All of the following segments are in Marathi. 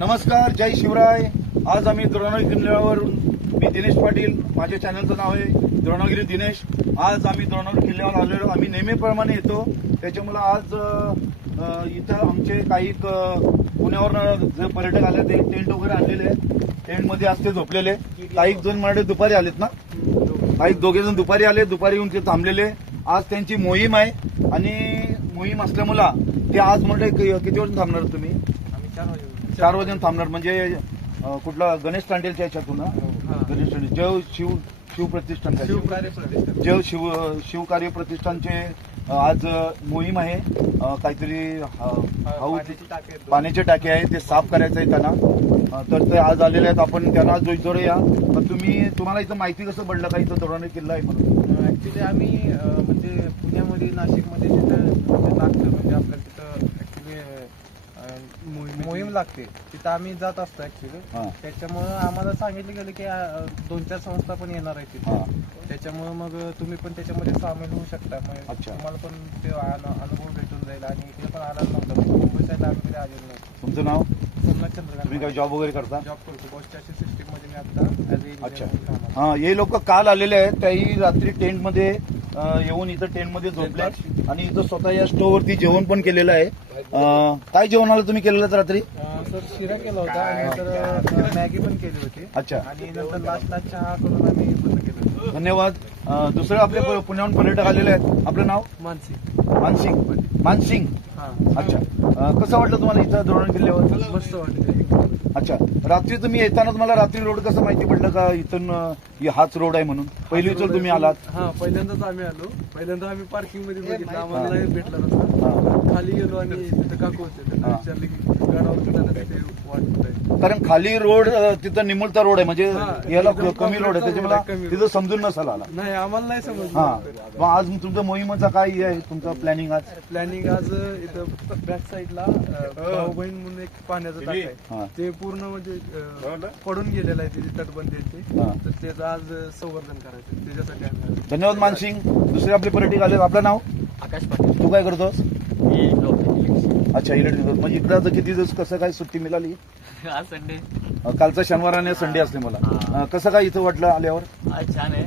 नमस्कार जय शिवराय. आज आम्ही द्रोणागिरी किल्ल्यावरून मी दिनेश पाटील माझ्या चॅनलचं नाव आहे द्रोणागिरी दिनेश. आज आम्ही द्रोणागिरी किल्ल्यावर आलेलो. आम्ही नेहमीप्रमाणे येतो. त्याच्यामुळे आज इथं आमचे काही क- पुण्यावरून जे पर्यटक आले ते टेंट वगैरे आणलेले आहेत. टेंटमध्ये आज ते झोपलेले काही जण मराठी दुपारी आलेत ना? काही दोघे जण दुपारी आले दुपारी येऊन ते थांबलेले आज त्यांची मोहीम आहे. आणि मोहीम असल्यामुळं ते आज म्हणजे किती वाजून थांबणार तुम्ही? आम्ही चार वाजे चार वाजून थांबणार. म्हणजे अं, कुठला गणेश तांडेलच्या याच्यातून ना? गणेश तांडेल. जय शिव शिव प्रतिष्ठान काय? शिवकार्य प्रतिष्ठान. जय शिव शिवकार्य प्रतिष्ठानचे अं, आज अं, मोहीम आहे. अं, काहीतरी पाण्याची टाकी आहे ते साफ करायचं आहे त्यांना. अं, तर ते आज आलेले आहेत. आपण त्यांना आज या तर तुम्ही तुम्हाला इथं माहिती कसं पडलं का? इथं दरोडे किल्ला आहे म्हणून. ऍक्च्युली आम्ही अं, म्हणजे पुण्यामध्ये नाशिकमध्ये जिथं म्हणजे तिथं ऍक्च्युली मोहीम लागते. तिथं आम्ही जात असतो ऍक्च्युली हा. त्याच्यामुळं आम्हाला सांगितलं गेलं की अं, दोन चार संस्था पण येणार आहेत हा. तिथे त्याच्यामुळं मग तुम्ही पण त्याच्यामध्ये सामील होऊ शकता. मग अच्छा. तुम्हाला पण ते अनु- अनुभव भेटून जाईल आणि इकडे पण आला नव्हता. मुंबई साईडला आम्ही कधी आलेलो नाही. तुमचं नाव? सोमनाथ तुम्ही चंद्रकांत काय जॉब वगैरे करता? जॉब करतो. सिस्टीममध्ये मी आता ऍज अच्छा. हा हे लोक काल आलेले आहेत. त्याही रात्री टेंटमध्ये अं, येऊन इथं टेंटमध्ये झोपले आणि इथं स्वतः या स्टोव वरती जेवण पण केलेलं आहे. अं, काय जेवण आलं तुम्ही केलेलं रात्री? सर शिरा केला होता आणि नंतर मॅगी पण केली होती. अच्छा. आणि नंतर लास्टला चहा करून आम्ही बंद केलं. धन्यवाद. अं, दुसरे आपले प- पुण्याहून पर्यटक आलेले आहेत. आपलं नाव? मानसी मानसिंग. मानसिंग. हा. अच्छा. अं, कसं वाटलं तुम्हाला इथं धोरण किल्ल्यावर? मस्त वाटते अच्छा. रात्री तुम्ही येताना तुम्हाला रात्री रोड कसं माहिती पडलं का इथून अं, हे हाच रोड आहे म्हणून? पहिली उचल तुम्ही आलात. हा पहिल्यांदाच आम्ही आलो. पहिल्यांदा आम्ही पार्किंगमध्ये बघितलं. आम्हाला नाही. भेटला रस्ता. खाली गेलो आणि तिथं काकू होते. त्यांना. विचारले की गडावर कुठं तिथे वाट कुठं आहे कारण खाली रोड तिथं निमुळता रोड आहे. म्हणजे हा. याला कमी रोड आहे. त्याच्यामुळे. तिथं समजून नसाल आला. नाही आम्हाला नाही हा. समजलं मग आज तुमच्या मोहिमेचा काय आहे? तुमचं प्लॅनिंग आज? प्लॅनिंग आज इथं बॅक साईडला भाऊ बहीण म्हणून एक पाण्याचं टाक. आहे. ते पूर्ण म्हणजे पडून गेलेलं आहे त्याची तटबंदी आहे ते हा. तर त्याचं आज संवर्धन करायचं. त्याच्यासाठी आम्ही आलो. धन्यवाद मानसिंग दुसरे आपले पर्यटक आले आपलं नाव? आकाश पाटील. तू काय करतोस? मी अच्छा इलेक्ट्रिक म्हणजे इकडं आता किती दिवस कसं काय सुट्टी मिळाली? आज संडे. अं, कालचा शनिवार आणि संडे असले मला. अं, कसं काय इथं वाटलं आल्यावर? आज छान आहे.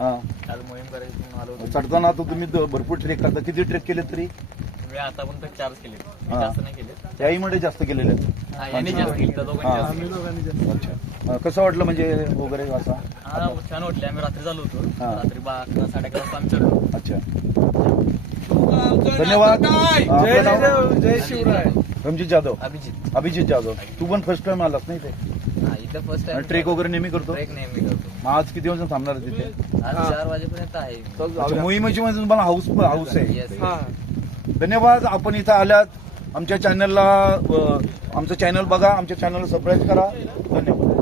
हा. आज मोहीम करायची म्हणून आलो होतो. चढताना आता तुम्ही द- भरपूर ट्रेक करता. किती ट्रेक केले तरी? मी आता पण तर चार्ज केले मी. जास्त नाही केले त्याही मध्ये जास्त केलेले आहेत. हा, यांनी जास्त केले त्या दोघांनी हा. जास्त आम्ही केले. दोघांनी जास्त अच्छा. अं, कसं वाटलं म्हणजे वगैरे असा? हा छान वाटले. आम्ही रात्री झालो होतो. हा. रात्री बा अकरा साडे अकरा वाजता आम्ही चढलो. अच्छा. धन्यवाद. अं, आपलं नाव? जय शिवराय. रमजित जाधव. अभिजित. अभिजित जाधव. तू पण फर्स्ट टाइम आलास नाही ते हा इथं फर्स्ट टाइम ट्रेक वगैरे नेहमी करतो? ट्रेक नेहमी करतो. मग आज किती वाजता थांबणार आहे तिथे? आज चार वाजेपर्यंत आहे. अच्छा, मोहिमेची म्हणजे तुम्हाला हाऊस हाऊस आहे. येस हा. धन्यवाद. आपण इथं आल्यात. आमच्या चॅनलला आमचं चॅनल बघा. आमच्या चॅनलला सबस्क्राईब करा. धन्यवाद.